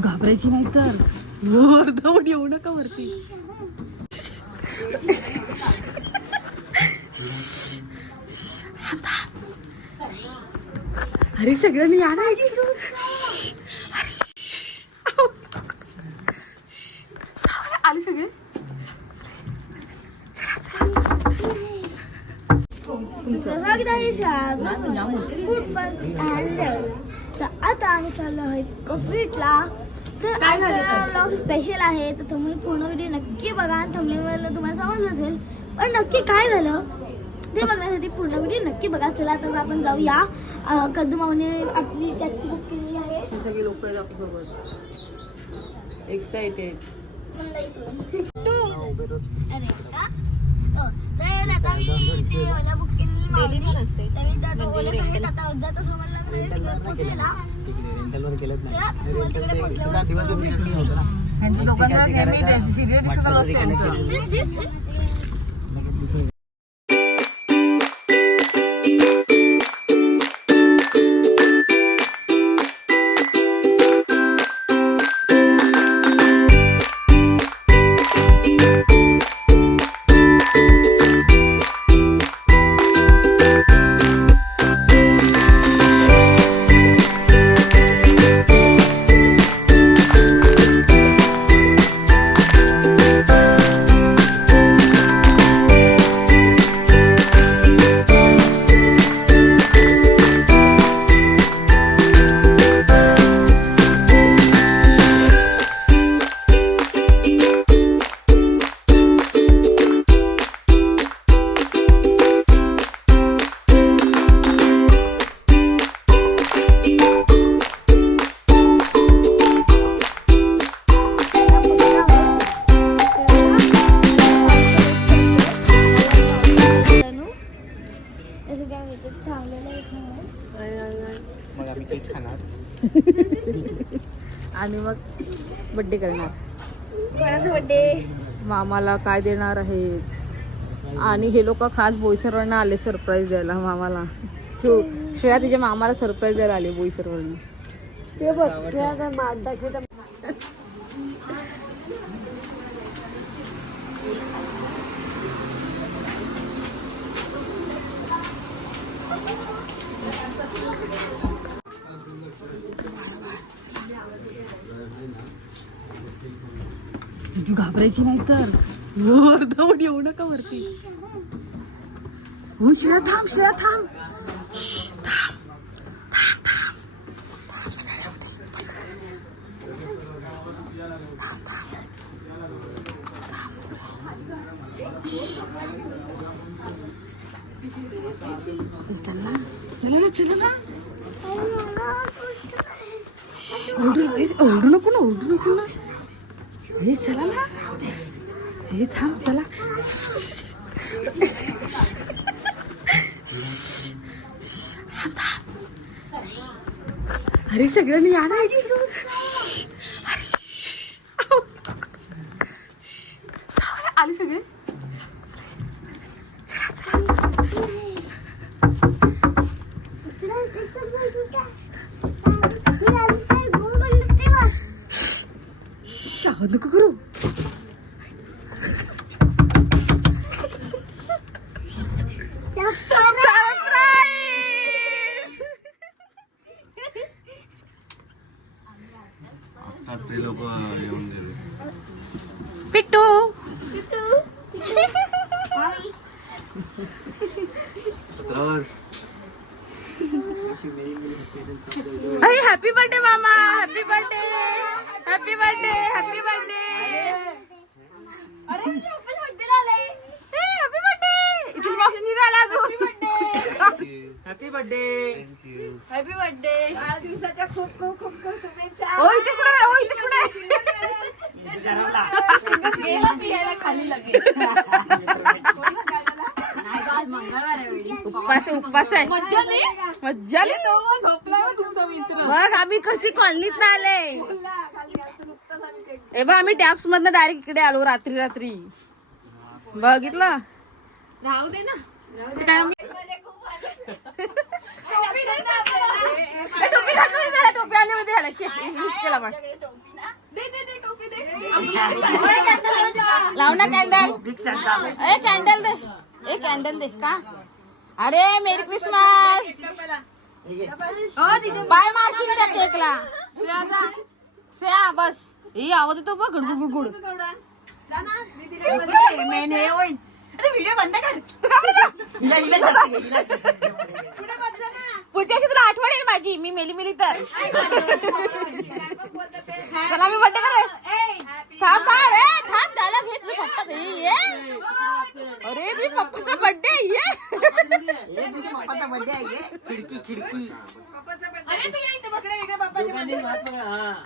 घाबरायची नाही तर वर जाऊन येऊ नका वरती. अरे सगळ्यांनी या ना. आले सगळे. आता आम्ही चाललो आहे कफ्रीटला. तर ब्लॉग स्पेशल आहे, तर तुम्ही पूर्ण व्हिडिओ नक्की बघा. थंबनेलवर तुम्हाला समजलं असेल, पण नक्की काय झालं ते बघण्यासाठी पूर्ण व्हिडिओ नक्की बघा. चला तर आपण जाऊया. कदमावने आपली टॅक्सी बुक केलेली आहे. सगळे लोक एक्साइटेड. तर आता मी ते ओला बुक केलेली मावली. तर ओला आहे आता अर्धा तास आम्हाला लागणार तिकडे पोहोचायला. त्यांच्या दोघांना सिरियल दिसत असते. आणि मग बर्थडे करणार. कोणाचा बर्थडे? मामाला काय देणार आहे. आणि हे लोक खास बोईसरवरनं आले सरप्राईज द्यायला मामाला. श्रेया तिच्या मामाला सरप्राईज द्यायला आले बोईसरवरनं. ते बघ श्रेया मात दाखवत. घाबरायची नाही तर वर जाऊन येऊ नका वरती. हो श्रेया थांब, श्रेया थांब. थांब थांब थांब थांब सगळ्या होती. चला चला चला ना. ओरडू नको ना, ओरडू नको ना. हे चला ना. हे थांब चला. अरे सगळ्यांनी या ना. आले सगळे. शांत नको करू. ते लोक येऊन गेले. पिट्टू हॅपी बर्थडे मामा. Happy birthday, happy birthday, happy birthday. अरे हॅपी बर्थडे आले. Happy birthday. इथे मावशी निघाला अजून. Happy birthday. Happy birthday. 8 दिवसाच्या खूप खूप खूप खूप शुभेच्छा. ओ इथे कुठे, ओ इथे कुठे. गेला पियाला खाली लगेच. मंगळवार आहे. उपवास आहे, उपवास आहे. मज्जा आली. तुमचा मित्र. मग आम्ही कधी कॉलनीत ना आले. ए बा आम्ही टॅप्स मधनं डायरेक्ट इकडे आलो रात्री रात्री. बघितलं. राहू दे ना. टोपी घातली, टोपी आणली मध्ये झाला. मिस केला पण. लाव ना कॅन्डल. ए कॅन्डल दे. ए कॅन्डल दे का. अरे मेरी क्रिसमस. बाय मारशील त्या केकला. श्रेया बस. ही आवाज येतो बघ गुडगुड. व्हिडिओ बंद कर. पुढच्या वर्षी तुला आठवण येईल माझी. मी मेली तर चला मी बड्डे करे. थांब रे थांब. झाला घे तुझ्या पप्पा. ये अरे तुझ्या पप्पाचा बड्डे ये.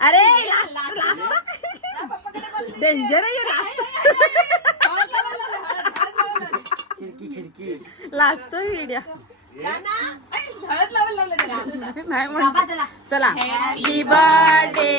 अरे डेंजर आहे लास्ट व्हिडिओ. नाही म्हणत. चला हॅपी बर्थडे.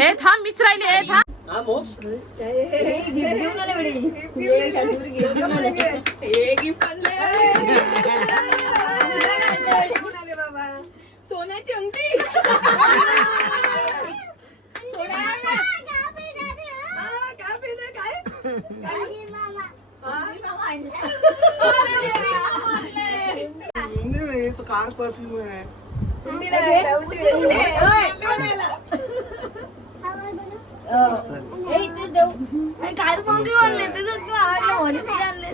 ए थांब मीच राहिले. ए थांब. सोन्याची अंगठी. ये तो कार परफ्यूम है. काय आणले